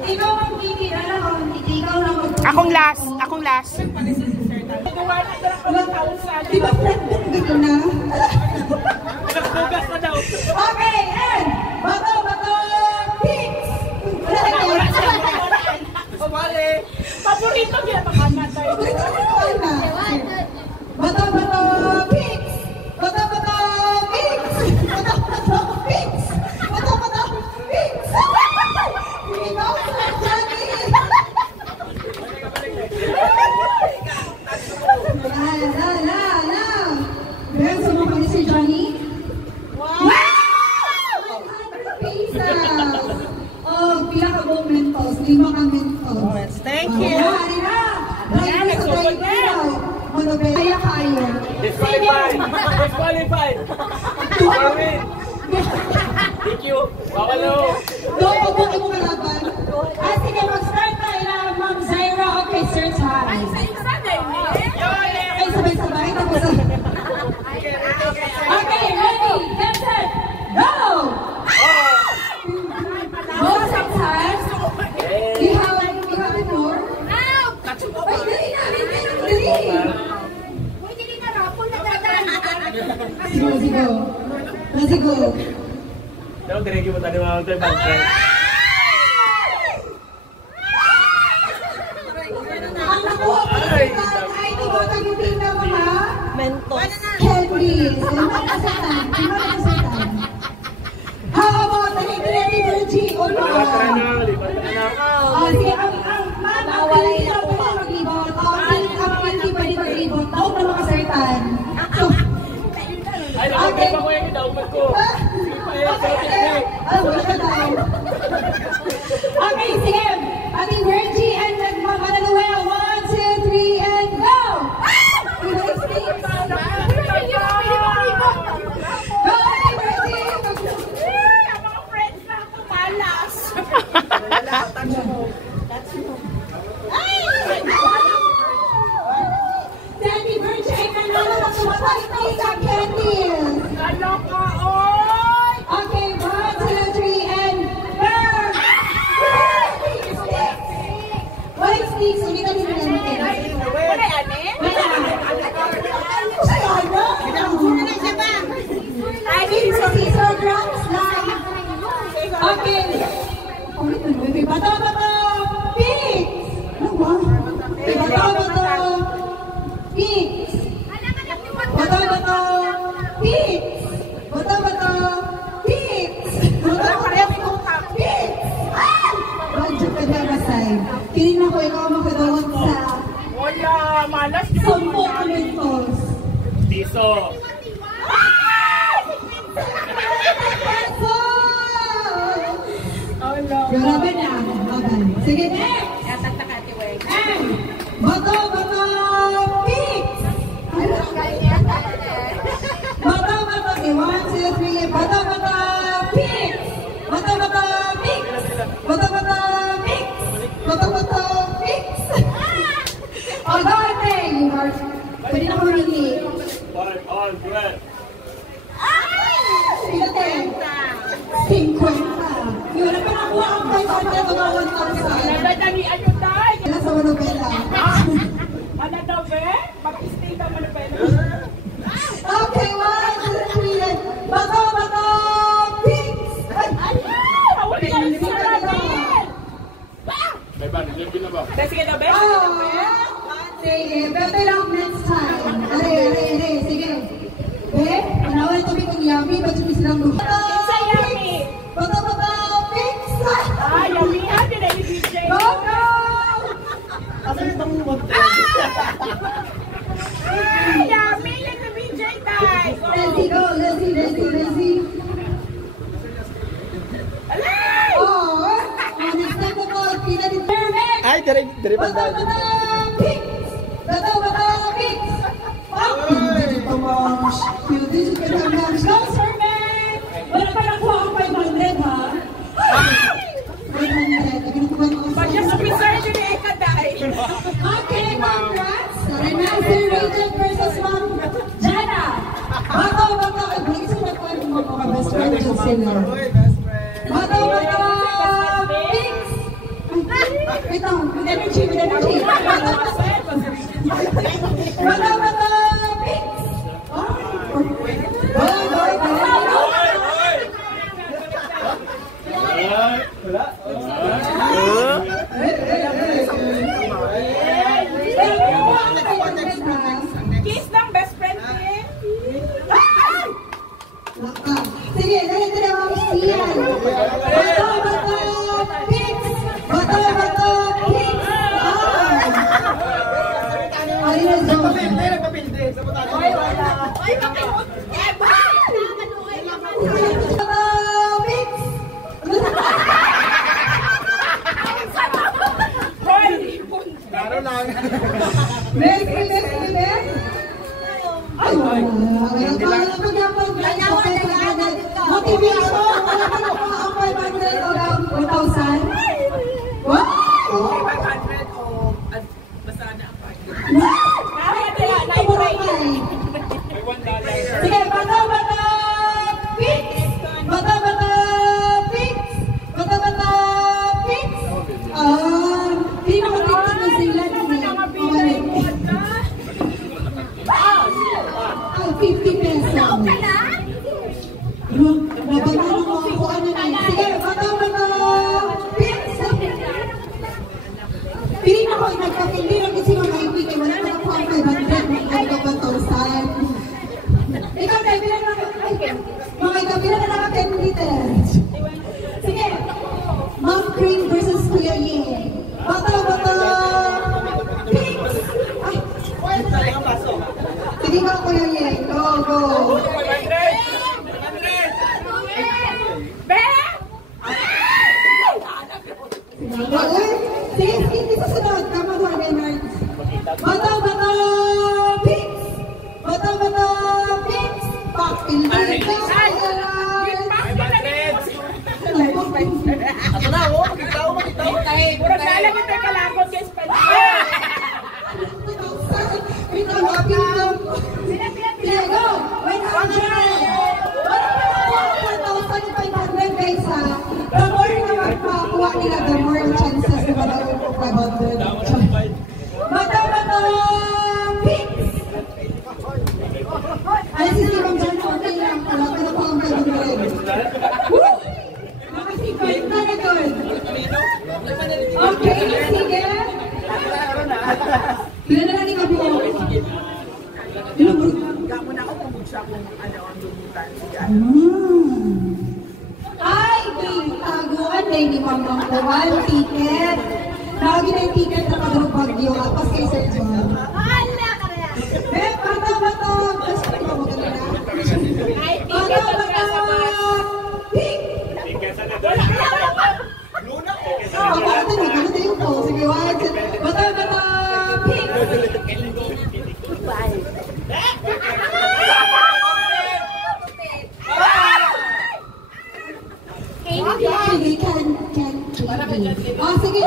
Ikaw ang pili, ikaw lang mag- Akong last. Akong last. Di ba friend dito na? Okay, and bato, picks! Paborito niya pagkana tayo. Bato, picks! Bato, picks! Bato, picks! Bato, picks! Ikaw, Johnny! Kaya sumama kami si Johnny? Wow! 100 pesos! Oh, pila ka buong mentos. 5 ka mentos. Thank you. Halina! Driver sa driver. Monobel. Kaya kayo. Disqualified! Thank you! Bakalo! Doon, mabuti mo kalaban. Sige, mag-start na ila, Ma'am Zaira. Okay, sir, time. Ay, sabay-sabay. Tapos okay, ready, get set, go! Go sometimes. We have it more. Ay, dali na, dali. Let's go. Dapat dirigi mo tadi mga ito yung bangkay. Ang nakuha ko sa ay di ba kagiting na mga mentos. Candies. How about the Virgie? O no? Sige, ang mawala na po na mag-ibot. Ang hindi pwede mag-ibot. Taong na makasertan. Ay, nakagay pa ko yung idaumat ko. Okay, sige. Ating Virgie and Mama Manuel. 1, 2, 3, and go! Go, Virgie! Ang mga friends na ako malas. Daddy Virgie, ay kanala na sumatay na isang candies. Ano ka, oy! Okay, 1, 2, 3, and burn! Walang sticks, hindi ka din natin. Wala, ane? I need some scissor drops live. Okay. Bato, pigs! Ano ba? Bato, pigs! Bato, pigs! Bato, pigs! Pigs! Radyo ka na masay. Kinig ako, ikaw makadawag sa Wala, malas. 10 momentos. Tiso! Grabe na. Sige, next! Bato, pigs! Bato, 1, 2, 3, bato, pigs! Bato, pigs! Bato, pigs! Bato, pigs! O, dati! Pwede na kumili. All good! Sige, 50. Yun, na pinakuha ang 500 o 1,000. Nadadamian yung tayo. Yan sa Manobela. Ano daw, be? Mag-stay ka Manobela. Okay, 1, 2, 3, bato, pigs! Hawag ka rin sa namin! May ba? Nilipin na ba? Sige na, be? Sige, better lang next time. Are. Sige. Be, panawal ito kung yummy, ba't yung isilang lupa? It's a yummy! Bato, pigs! Yummy. Ano na yung DJ? Go! Asa itong lumot? Yummy! Yan yung DJ tayo! Let's see. Oh, next time ko po, pinag-perfect! Ay, dari pa ba? Pigs! Bato, pigs! Pildis ka naman. Go, sir, man! Wala pa lang po ang 500, ha? 500. Pag-yes officer, yun yung ikaday. Okay, congrats! Sir Rachel versus Ma'am Jana. Bato. Ay, bilis ko na po yung mga best special sila. Bato, bato, Pix! Wait lang, with energy, with energy. Bato, bato, Pix! Kiss ng best friend niya. Sige, ganito na mga siyan. Bato, bato, Pix! Bato, bato, Pix! Ay, napapindi, napapindi. Ay, wala. Ay, napapindi. Bato, Pix! Klaro lang. Next, next. Ay, wala. Motivation! Wala pa na po ang 500 o 1,000? What? 500 o basta na ang 500. Sige, bato, bato, Pix! Bato, bato, Pix! Bato, bato, Pix! Hindi makatitin na sila. Ay, 50 pesos. Nabanalo mo ako ano na. Sige, bato, bato, Pix! Pili na ko, nagpapili lang kasi mga kaibigan. Wala na ako ang 500 o 1,000. Ikaw, kaibigan na mga kaibigan na lang 10 liters. Sige, Mom Cream versus Kuya Ye. Bato, bato, Pix! Sige ka, Kuya Ye. Go, go. Sige, hindi sa sunod. Tama ko, Bernard. Bato, bato, Pix! Bato, bato, Pix! Pakpili ka, Ako na, oh. Makitaw. Puro lalagyan tayo kalakot kay Spencer. Wait, I'm happy now. Sige, go! Wait, 1,500 guys, ha? The more na magpakuha nila, the more chances na magkaroon ko 500. Bato, bato, Pix! Alas si Ma'am Jan, okay lang. Wala ka na po ang 500. Woo! Nakasipit na na doon. Okay, sige. Pila na lang ni Kabuo. Pila mo? Gamo na ako kung siya kung ano ang lumutan siya. Ay, taguan na hindi Mambang Kuwan, ticket. Lagi na yung ticket na pag-bagyo. Apas kay Sir John. Hala ka rin! Eh, bato, bato. Gusto ko ba maganda na? Ay, Bato, bato. Pink! Ako na yung po. Sige, one. Bato, bato. Pink! Hindi, can. Ah, sige.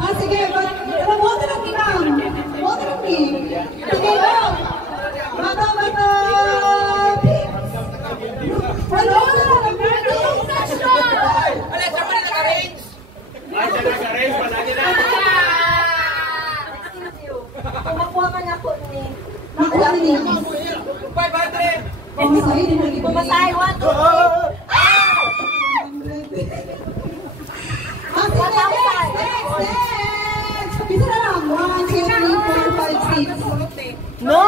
Ah, sige. Water lang kinam. Water lang king. Sige, go. Bato, bato. Pink! Hello! Kumakuha ka na po ni. Nakuha na niya. 500! Pumasahe din lagi. Pumasahe, 1, 2, 3. Ah, sige, next. Isa na lang. 1, 2, 3, 4, 5, 6. No!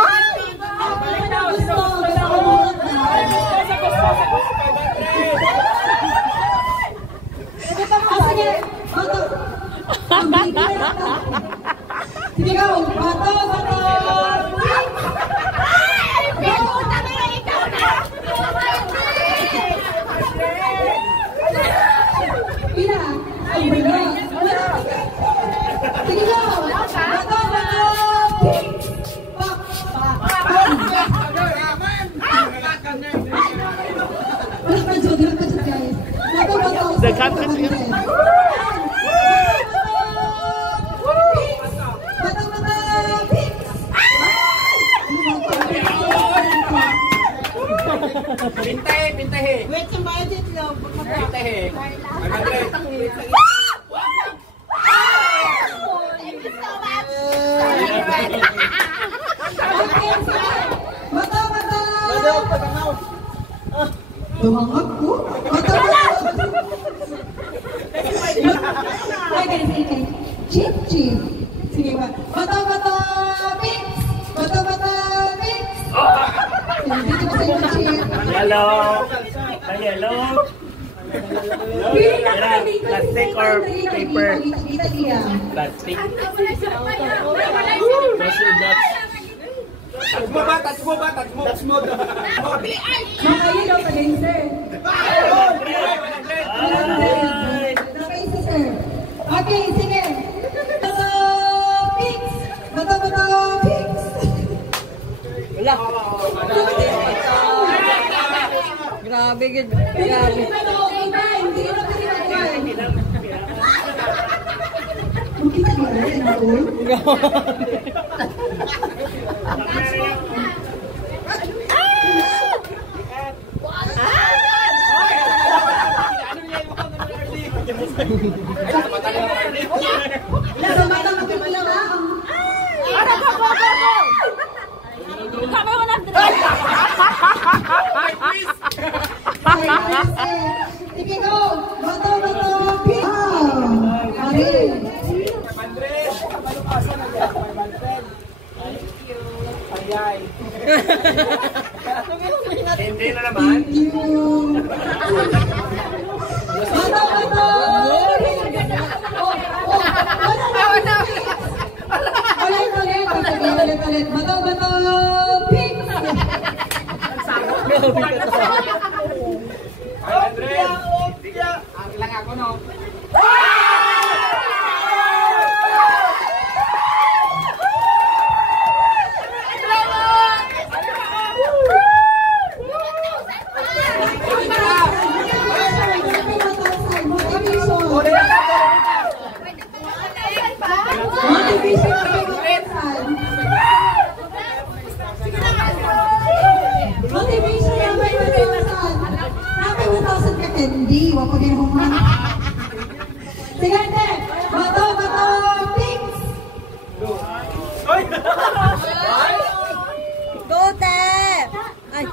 Sige, go! Bato, bato! Pila! Ay, wala! Sige, go! Bato, bato! Pintahe, pintahe. Wait, sa budget lang. Pintahe. Mata, mata! Dumangag ko? Mata, mata! Ay, sige. Chip, chip. Sige ba? Mata, mata! Mix! Mata, mata! Mix! Dito ba sa inyo, chip? Hello. Hello. Plastic or paper? Plastic. Touch mo ba? Touch mo ba? Touch mo. Touch mo. Makayin daw pa din, sir. Nakaisa, sir. Okay, sige. Bata, fix! Bata, bata, fix! Wala. Grabe, good. Grabe. Hindi na kasi mag-1. Makita ba rin ako? Nasa mata magpipila ba? Kami mo nang Sige, go! Bato, bato, pick! Ari! Hindi na naman. Thank you! Bato, bato! Ulit. Bato, bato, pick! Lang ako, no? Motivation yan may 1,000. Napay 1,000 ka candy. Wapag yun human. Sige, hindi. Bato, bato, fix! Dote! Ay.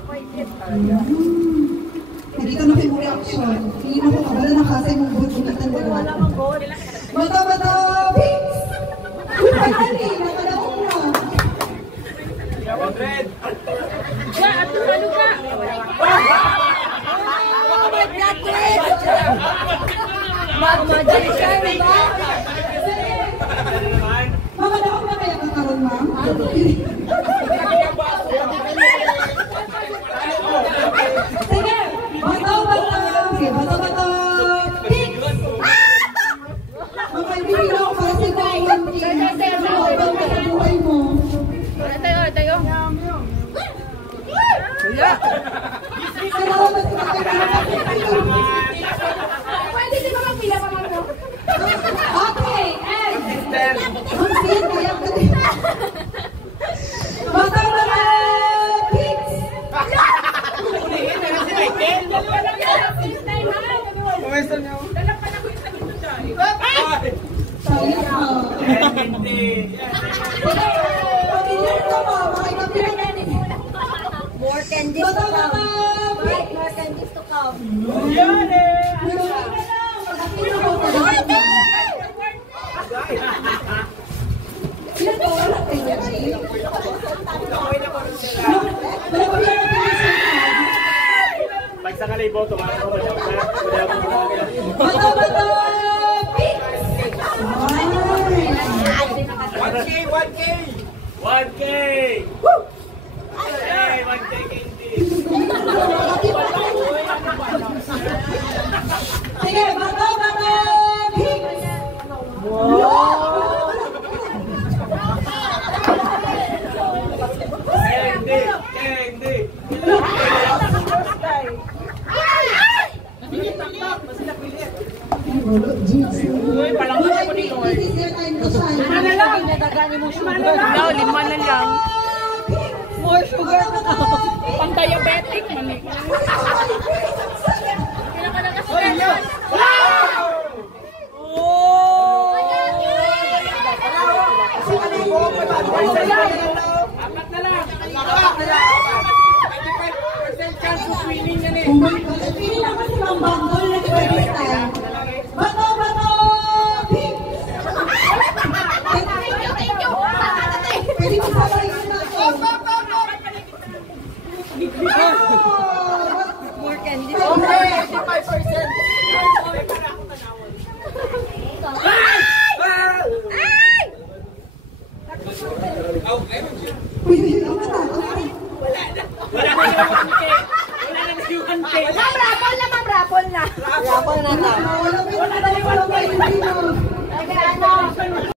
Dito na kayo reaction. Hindi na ko kabala na kasi mong butulitan mo. Bato, bato, fix! Uy, pagkali. Nakalaong na. Mamadakot na kaya kakaroon, ma'am? Sige! Bato, bato! Sige, bato, bato! Fix! Makaibigin ako para sa gawin. Maubang ka sa buhay mo. Tayo. Salamat sa kakaroon. Pwede di ba magpila pa mo? Okay, and ang sin kaya ka din. Bata bata fix. Sayang mo. Pag-ilan ka mo, makikapila na din. More candies Bata to come. bata fix. More candies to come. Magkapila ko pa rin. Ilan ka wala kayo? Wala ko yan ang pinagsasabi. Pag sa kalibo, tumakas ko. Bato, bato, fix! 1K! 1K! Woo! Hey, 1K candy! Sige, bato, bato, fix! Candy! Candy! Uy, palang ako ni Lord. No, 5 na lang. More sugar. Pang diabetic, mali. Isa lang. Apat na lang. 25% chance of winning yan eh. Oh my God, pili naman si Mang Bandol na di ba this time? Bato, bato, pink! Thank you. Pwede mo sa